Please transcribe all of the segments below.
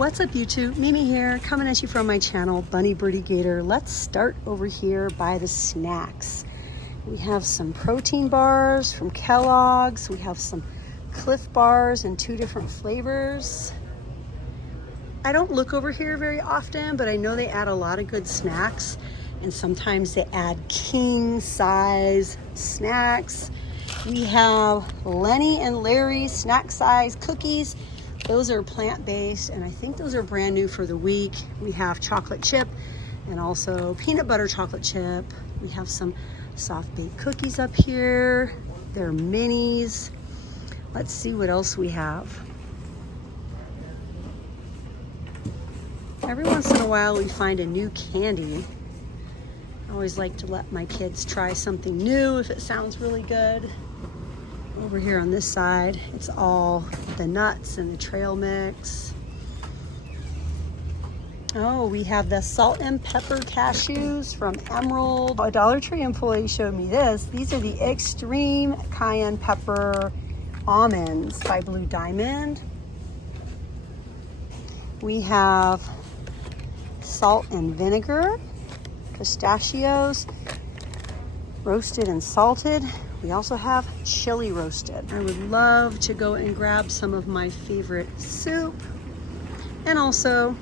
What's up YouTube? Mimi here, coming at you from my channel, Bunny Birdy Gator. Let's start over here by the snacks. We have some protein bars from Kellogg's. We have some Cliff bars in 2 different flavors. I don't look over here very often, but I know they add a lot of good snacks, and sometimes they add king size snacks. We have Lenny and Larry snack size cookies. Those are plant-based, and I think those are brand new for the week. We have chocolate chip and also peanut butter chocolate chip. We have some soft baked cookies up here. They're minis. Let's see what else we have. Every once in a while we find a new candy. I always like to let my kids try something new if it sounds really good. Over here on this side, it's all the nuts and the trail mix. Oh, we have the salt and pepper cashews from Emerald. A Dollar Tree employee showed me this. These are the extreme cayenne pepper almonds by Blue Diamond. We have salt and vinegar, pistachios, roasted and salted. We also have chili roasted. I would love to go and grab some of my favorite soup. And also,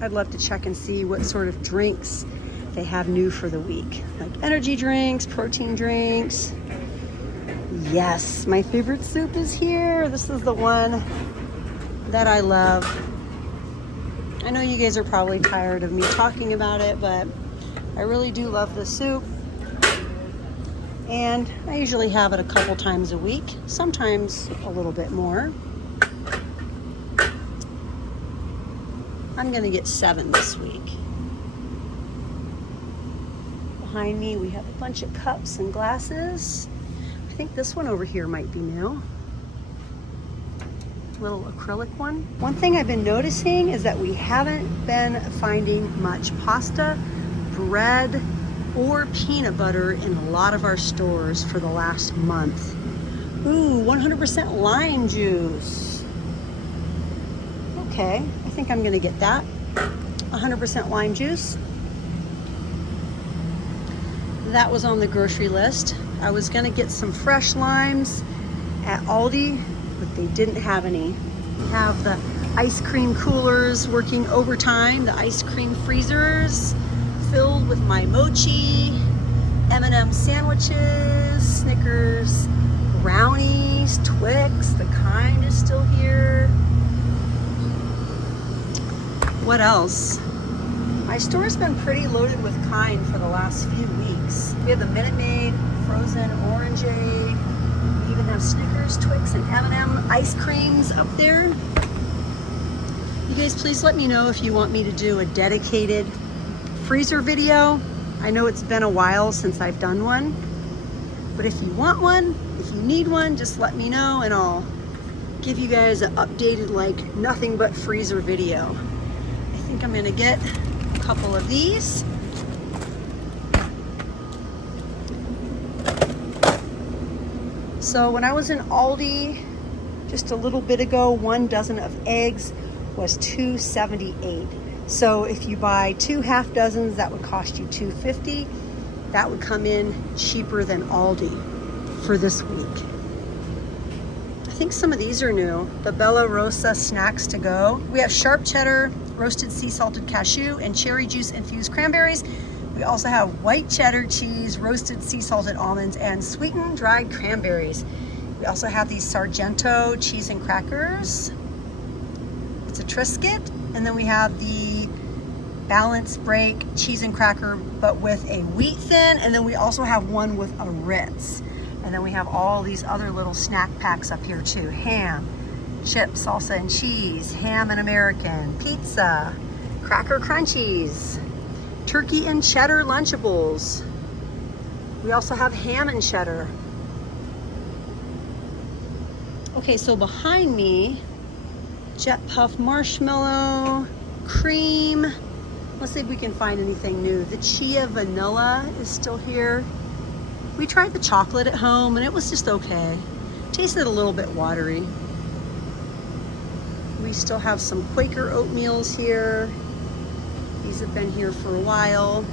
I'd love to check and see what sort of drinks they have new for the week. Like energy drinks, protein drinks. Yes, my favorite soup is here. This is the one that I love. I know you guys are probably tired of me talking about it, but I really do love the soup. And I usually have it a couple times a week, sometimes a little bit more. I'm gonna get 7 this week. Behind me, we have a bunch of cups and glasses. I think this one over here might be new. Little acrylic one. One thing I've been noticing is that we haven't been finding much pasta, bread, or peanut butter in a lot of our stores for the last month. Ooh, 100% lime juice. Okay, I think I'm gonna get that. 100% lime juice. That was on the grocery list. I was gonna get some fresh limes at Aldi, but they didn't have any. We have the ice cream coolers working overtime, the ice cream freezers filled with my mochi, M&M sandwiches, Snickers, brownies, Twix, the kind is still here. What else? My store's been pretty loaded with kind for the last few weeks. We have the Minute Maid frozen orangeade. We even have Snickers, Twix, and M&M ice creams up there. You guys, please let me know if you want me to do a dedicated freezer video. I know it's been a while since I've done one, but if you want one, if you need one, just let me know and I'll give you guys an updated, like, nothing but freezer video. I think I'm gonna get a couple of these. So when I was in Aldi just a little bit ago, 1 dozen of eggs was $2.78. So if you buy 2 half dozens, that would cost you $2.50. That would come in cheaper than Aldi for this week. I think some of these are new. The Bella Rosa snacks to go. We have sharp cheddar, roasted sea salted cashew, and cherry juice infused cranberries. We also have white cheddar cheese, roasted sea salted almonds, and sweetened dried cranberries. We also have these Sargento cheese and crackers. It's a Triscuit. And then we have the Balance Break cheese and cracker, but with a wheat thin. And then we also have one with a Ritz. And then we have all these other little snack packs up here too. Ham, chips, salsa and cheese, ham and American, pizza, cracker crunchies, turkey and cheddar Lunchables. We also have ham and cheddar. Okay, so behind me, Jet Puff marshmallow, cream. Let's see if we can find anything new. The Chia vanilla is still here. We tried the chocolate at home and it was just okay. Tasted a little bit watery. We still have some Quaker oatmeals here. These have been here for a while.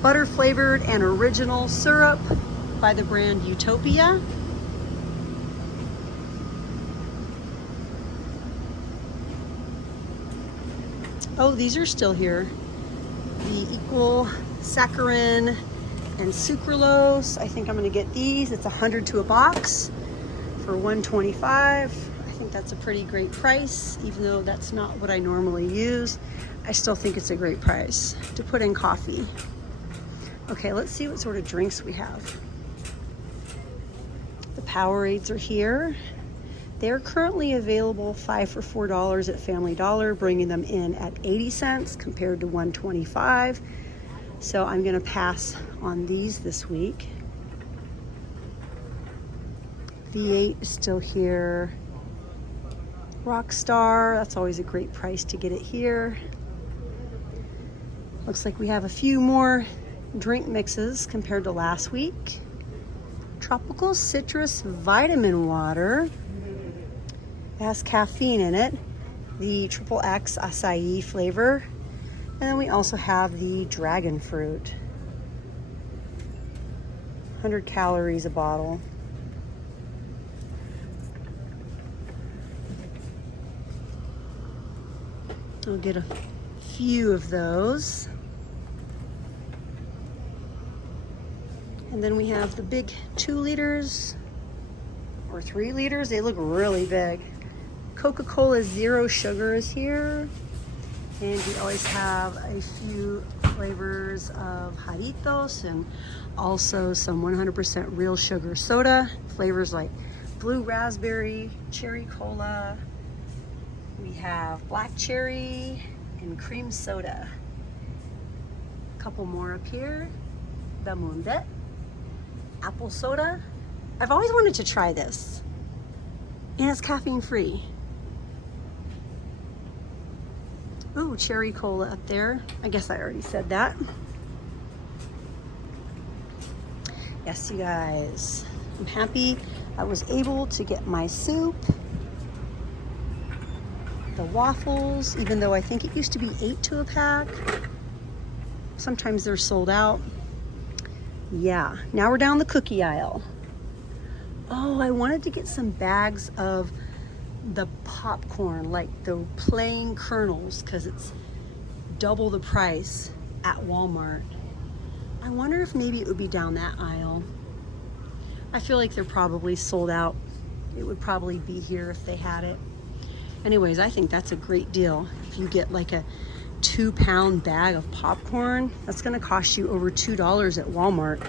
Butter flavored and original syrup by the brand Utopia. Oh, these are still here. The equal saccharin and sucralose. I think I'm gonna get these. It's 100 to a box for $1.25. I think that's a pretty great price, even though that's not what I normally use. I still think it's a great price to put in coffee. Okay, let's see what sort of drinks we have. The Powerades are here. They're currently available 5 for $4 at Family Dollar, bringing them in at 80 cents compared to $1.25. So I'm gonna pass on these this week. V8 is still here. Rockstar, that's always a great price to get it here. Looks like we have a few more drink mixes compared to last week. Tropical citrus vitamin water. It has caffeine in it. The XXX acai flavor. And then we also have the dragon fruit. 100 calories a bottle. I'll get a few of those. And then we have the big 2 liters or 3 liters. They look really big. Coca-Cola Zero Sugar is here. And we always have a few flavors of Jarritos and also some 100% real sugar soda. Flavors like blue raspberry, cherry cola. We have black cherry and cream soda. A couple more up here. The Mundet. Apple soda. I've always wanted to try this. And it's caffeine free. Ooh, cherry cola up there. I guess I already said that. Yes, you guys. I'm happy I was able to get my soup. The waffles, even though I think it used to be 8 to a pack. Sometimes they're sold out. Yeah, now we're down the cookie aisle. Oh, I wanted to get some bags of the popcorn, like the plain kernels, because it's double the price at Walmart. I wonder if maybe it would be down that aisle. I feel like they're probably sold out. It would probably be here if they had it. Anyways, I think that's a great deal. If you get like a 2-pound bag of popcorn, that's gonna cost you over $2 at Walmart,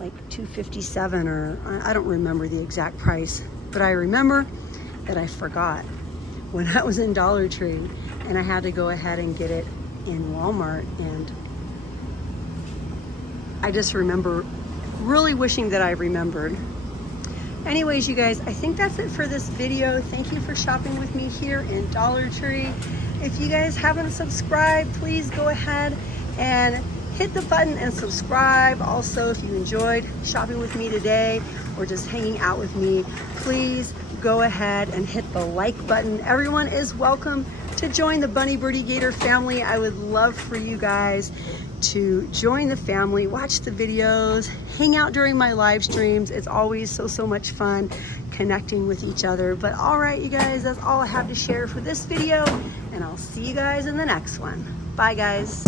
like $2.57, or I don't remember the exact price, but I remember that I forgot when I was in Dollar Tree and I had to go ahead and get it in Walmart, and I just remember really wishing that I remembered. Anyways, you guys, I think that's it for this video. Thank you for shopping with me here in Dollar Tree. If you guys haven't subscribed, please go ahead and hit the button and subscribe. Also, if you enjoyed shopping with me today or just hanging out with me, please go ahead and hit the like button. Everyone is welcome to join the Bunny Birdie Gator family. I would love for you guys to join the family, watch the videos, hang out during my live streams. It's always so much fun connecting with each other. But all right, you guys, that's all I have to share for this video, and I'll see you guys in the next one. Bye, guys.